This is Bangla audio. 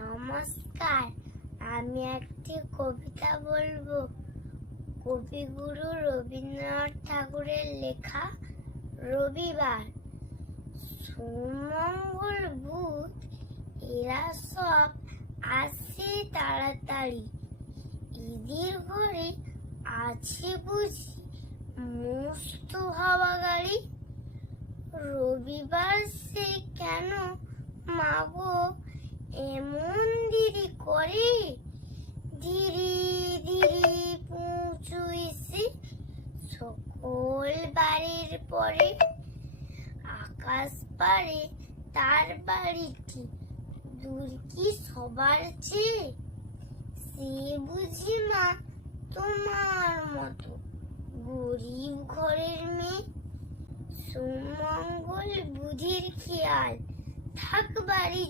নমস্কার, আমি একটি কবিতা বলবো। কবিগুরু রবীন্দ্রনাথ ঠাকুরের লেখা রবিবার। সুমঙ্গল বুধ এরা সব আসে তাড়াতাড়ি, ঈদের ঘরে আছে বুঝি মস্ত হাওয়া গাড়ি। রবিবার সে কেন মাগো এমন দেরি করে, ধীরে ধীরে পৌঁছুইছে সকল বাড়ির পরে। আকাশ পারে তার বাড়িটি দূর কি সবার চেয়ে, সে বুঝি মা তোমার মতো গরিব ঘরের মেয়ে। সুমঙ্গল বুধির খেয়াল থাক বাড়ি